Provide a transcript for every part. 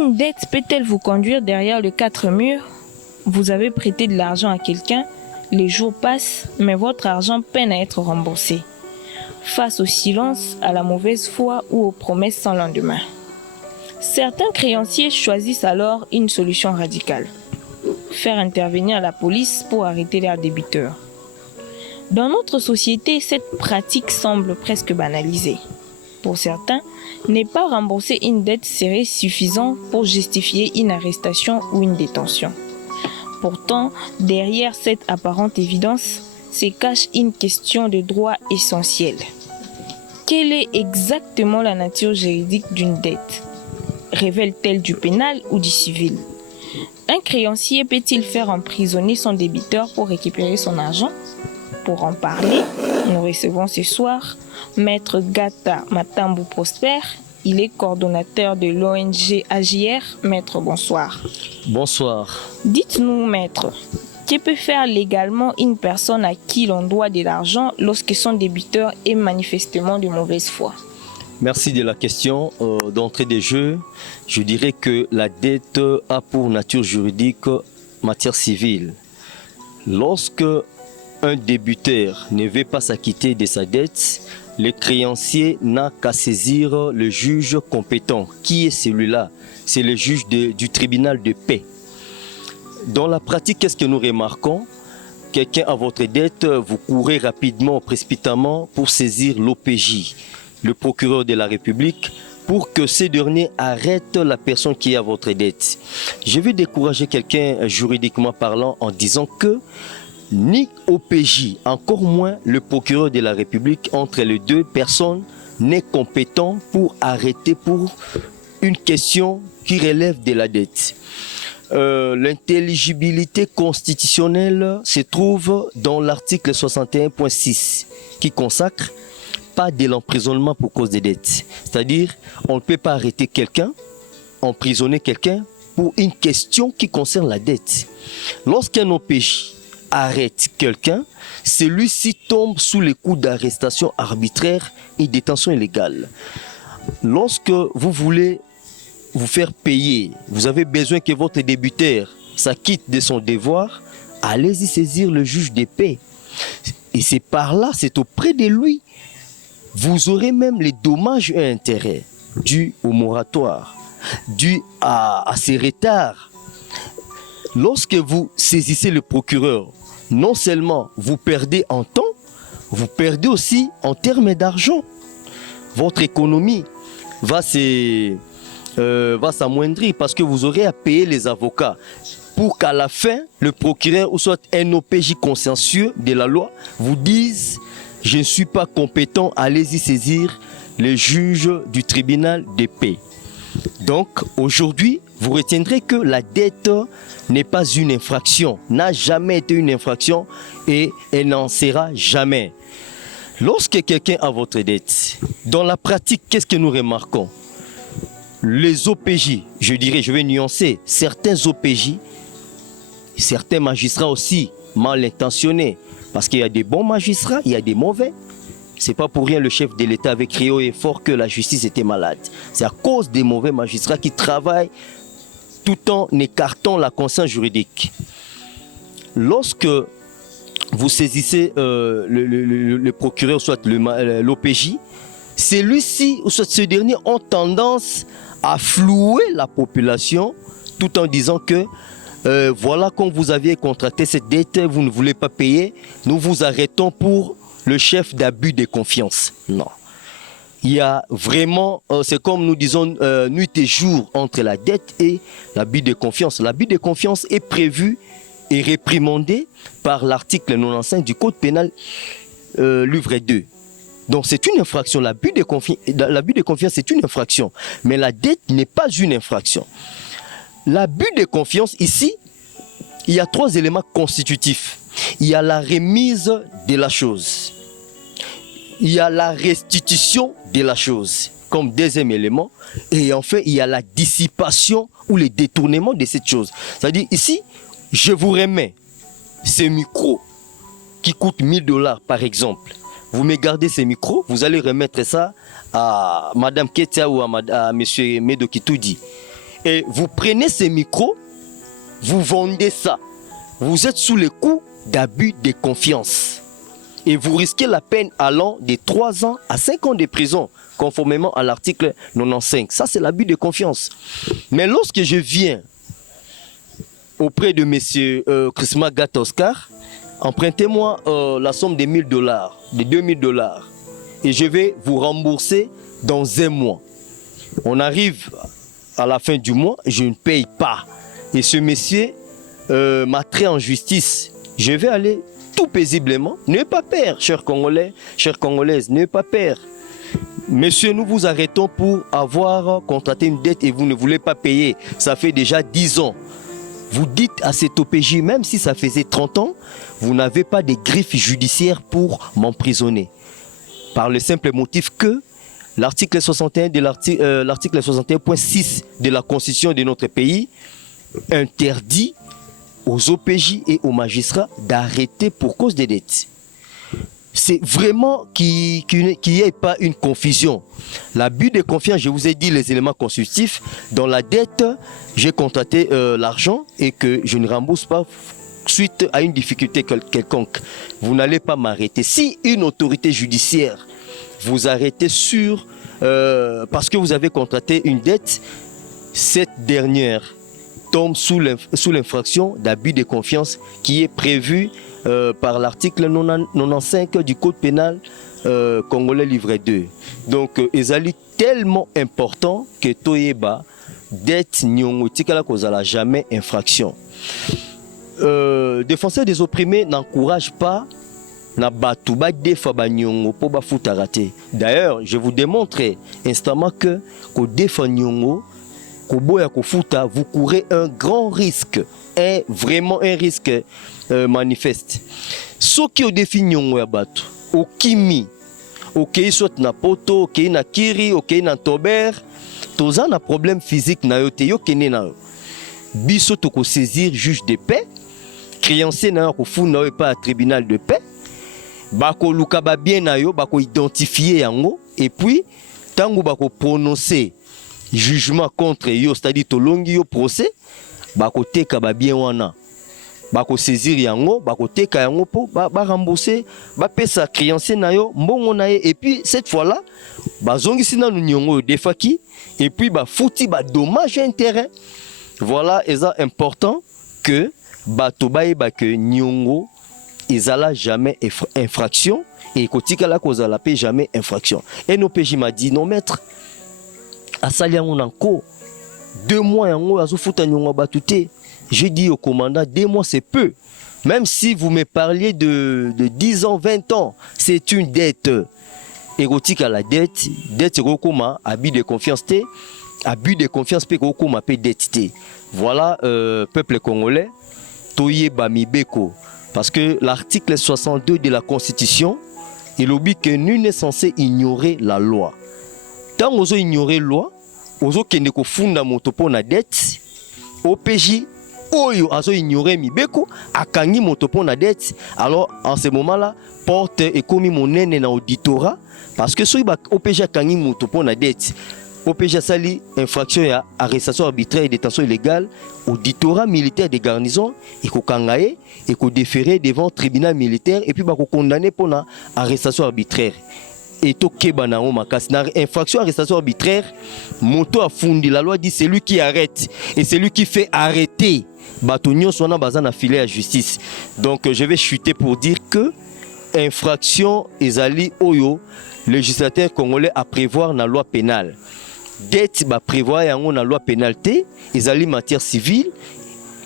Une dette peut-elle vous conduire derrière les quatre murs? Vous avez prêté de l'argent à quelqu'un, les jours passent, mais votre argent peine à être remboursé. Face au silence, à la mauvaise foi ou aux promesses sans lendemain. Certains créanciers choisissent alors une solution radicale. Faire intervenir la police pour arrêter leurs débiteurs. Dans notre société, cette pratique semble presque banalisée. Pour certains, ne pas rembourser une dette serait suffisant pour justifier une arrestation ou une détention. Pourtant, derrière cette apparente évidence, se cache une question de droit essentiel. Quelle est exactement la nature juridique d'une dette? Révèle-t-elle du pénal ou du civil? Un créancier peut-il faire emprisonner son débiteur pour récupérer son argent? Pour en parler, nous recevons ce soir Maître Gata Matambu Prosper. Il est coordonnateur de l'ONG AJR. Maître, bonsoir. Bonsoir. Dites-nous, Maître, que peut faire légalement une personne à qui l'on doit de l'argent lorsque son débiteur est manifestement de mauvaise foi? Merci de la question. D'entrée de jeu, je dirais que la dette a pour nature juridique matière civile. Lorsque un débiteur ne veut pas s'acquitter de sa dette, le créancier n'a qu'à saisir le juge compétent. Qui est celui-là? C'est le juge du tribunal de paix. Dans la pratique, qu'est-ce que nous remarquons? Quelqu'un a votre dette, vous courez rapidement, précipitamment pour saisir l'OPJ, le procureur de la République, pour que ce dernier arrête la personne qui a votre dette. Je vais décourager quelqu'un juridiquement parlant en disant que ni OPJ, encore moins le procureur de la République, entre les deux personnes, n'est compétent pour arrêter pour une question qui relève de la dette. L'intelligibilité constitutionnelle se trouve dans l'article 61.6 qui consacre pas de l'emprisonnement pour cause de dettes. C'est-à-dire, on ne peut pas arrêter quelqu'un, emprisonner quelqu'un pour une question qui concerne la dette. Lorsqu'un OPJ arrête quelqu'un, celui-ci tombe sous les coups d'arrestation arbitraire et détention illégale. Lorsque vous voulez vous faire payer, vous avez besoin que votre débiteur s'acquitte de son devoir, allez-y saisir le juge de paix. Et c'est par là, c'est auprès de lui. Vous aurez même les dommages et intérêts dus au moratoire, dus à ces retards. Lorsque vous saisissez le procureur, non seulement vous perdez en temps, vous perdez aussi en termes d'argent. Votre économie va s'amoindrir parce que vous aurez à payer les avocats pour qu'à la fin, le procureur ou soit un OPJ consciencieux de la loi vous dise « Je ne suis pas compétent, allez-y saisir le juge du tribunal de paix ». Donc aujourd'hui, vous retiendrez que la dette n'est pas une infraction, n'a jamais été une infraction et elle n'en sera jamais. Lorsque quelqu'un a votre dette, dans la pratique, qu'est-ce que nous remarquons? Les OPJ, je dirais, je vais nuancer, certains OPJ, certains magistrats aussi mal intentionnés, parce qu'il y a des bons magistrats, il y a des mauvais. C'est pas pour rien le chef de l'État avait crié haut et fort que la justice était malade. C'est à cause des mauvais magistrats qui travaillent tout en écartant la conscience juridique. Lorsque vous saisissez le procureur, soit l'OPJ, celui-ci ou soit ce dernier ont tendance à flouer la population tout en disant que voilà, quand vous aviez contracté cette dette, vous ne voulez pas payer, nous vous arrêtons pour le chef d'abus de confiance. Non. Il y a vraiment, c'est comme nous disons, nuit et jour entre la dette et l'abus de confiance. L'abus de confiance est prévu et réprimandé par l'article 95 du Code pénal, livre 2. Donc c'est une infraction. L'abus de confiance c'est une infraction. Mais la dette n'est pas une infraction. L'abus de confiance, ici, il y a trois éléments constitutifs. Il y a la remise de la chose. Il y a la restitution de la chose comme deuxième élément. Et enfin, il y a la dissipation ou le détournement de cette chose. C'est-à-dire ici, je vous remets ce micro qui coûte 1000 $ par exemple. Vous me gardez ces micros, vous allez remettre ça à Madame Ketia ou à Monsieur Medo Kitoudi. Et vous prenez ces micros, vous vendez ça. Vous êtes sous le coup d'abus de confiance. Et vous risquez la peine allant de 3 ans à 5 ans de prison, conformément à l'article 95. Ça, c'est l'abus de confiance. Mais lorsque je viens auprès de M. Chrisma Gat-Oscar, empruntez-moi la somme de $1000, de $2000, et je vais vous rembourser dans 1 mois. On arrive à la fin du mois, je ne paye pas. Et ce monsieur m'a trait en justice. Je vais aller tout paisiblement. N'ayez pas peur, chers Congolais, chères Congolaises, n'ayez pas peur. Monsieur, nous vous arrêtons pour avoir contracté une dette et vous ne voulez pas payer. Ça fait déjà 10 ans. Vous dites à cet OPJ, même si ça faisait 30 ans, vous n'avez pas de griffes judiciaires pour m'emprisonner. Par le simple motif que l'article 61 de l'article 61.6 de la Constitution de notre pays interdit aux OPJ et aux magistrats d'arrêter pour cause des dettes. C'est vraiment qu'il n'y ait pas une confusion. L'abus de confiance, je vous ai dit les éléments constitutifs. Dans la dette, j'ai contracté l'argent et que je ne rembourse pas suite à une difficulté quelconque. Vous n'allez pas m'arrêter. Si une autorité judiciaire vous arrête parce que vous avez contracté une dette, cette dernière tombe sous l'infraction d'abus de confiance qui est prévue par l'article 95 du Code pénal congolais livret 2. Donc, ezali tellement important que toyeba dette nyongo tikala kozala jamais infraction. Défenseur des opprimés n'encourage pas na batu ba defa ba nyongo po ba futarate. D'ailleurs, je vous démontre instamment que ko defa nyongo koboya ko futa, vous courez un grand risque, vraiment un risque manifeste. Ce qui au défi nyongo ya batu, au kimi, ok soit na poto, ok na kiri, ok na tober, toza na problème physique na yo te yo kene na yo. Biso to ko saisir juge de paix, créancier na yo ko fu na yo pas tribunal de paix. Bako luka ba bien na yo, bako identifier yango, et puis tango bako prononcer jugement contre yo, c'est-à-dire tolongi yo procès, bako teka ba bien wana. Bako saisir yango, bako teka yango po ba rembourser, ba pesa créancier na yo, mbongo na ye, et puis cette fois-là, ba zongi sina nu nyongo yo defaki, et puis ba fouti ba dommage intérêt. Voilà, c'est important que bato ba que nyongo ezala jamais infraction et kotika la cause la paix jamais infraction. Et nos PJ m'a dit non maître asali yango nanko 2 mois yango azofuta nyongo batute. Je dis au commandant 2 mois c'est peu. Même si vous me parliez de 10 ans, 20 ans, c'est une dette. Érotique à la dette rokoma abus de confiance té, abus de confiance pe rokoma pe dette té. Voilà peuple congolais toye bamibeko. Parce que l'article 62 de la Constitution, il oblige que nul n'est censé ignorer la loi. Tant qu'on ignorer la loi, on kende ko funda moto po na dette, OPJ oyo azo ignorer mibeko akangi moto po na dette. Alors en ce moment-là, porte et commis monene na auditorat parce que soy ba OPJ akangi moto po na dette. OPJ sali infraction ya arrestation arbitraire et détention illégale, auditorat militaire de garnison et ko kangaye et ko déférer devant tribunal militaire et puis ba ko condamner pour na arrestation arbitraire. Et to keba na o makasi na infraction arrestation arbitraire, moto a fundi, la loi dit c'est lui qui arrête et c'est lui qui fait arrêter. Bato nyonso na baza na filet à justice. Donc je vais chuter pour dire que infraction ezali oyo législateur congolais à prévoir na loi pénale. Dette ba prévoir yango na loi pénalité, ezali matière civile,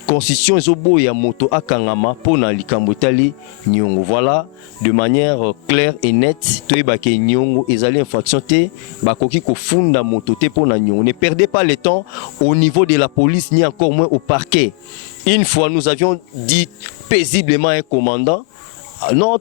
constitution ezobo ya moto akangama pona likambo tali nyongo. Voilà de manière claire et nette toyeba ke nyongo ezali infraction te bakoki ko funda moto te pona nyongo. Ne perdez pas le temps au niveau de la police ni encore moins au parquet. Une fois nous avions dit paisiblement à un commandant non,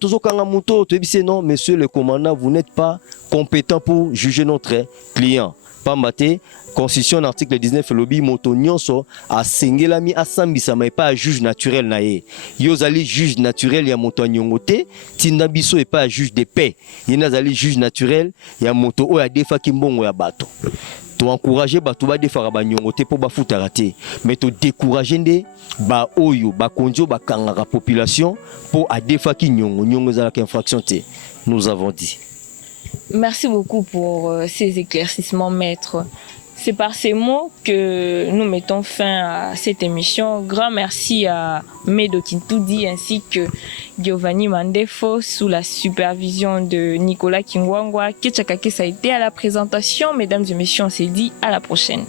non, monsieur le commandant, vous n'êtes pas compétent pour juger notre client. Pambate, Constitution article 19 lobby moto nyonso a sengelami asambisa mais pas juge naturel na ye. Yozali juge naturel ya moto nyongote, tinda biso et pas juge de paix. Yenazali juge naturel ya moto o ya defa kimbongo ya bato. to encourager bato ba defara ba nyongo te po ba futara te, mais to décourager nde ba oyo ba konjo ba kangaka population pour a defa ki nyongo za la infraction te. Nous avons dit. Merci beaucoup pour ces éclaircissements, maître. C'est par ces mots que nous mettons fin à cette émission. Grand merci à Medo Kintoudi ainsi que Giovanni Mandefo sous la supervision de Nicolas Kingwangwa. Ketchakake, ça a été à la présentation. Mesdames et messieurs, on s'est dit à la prochaine.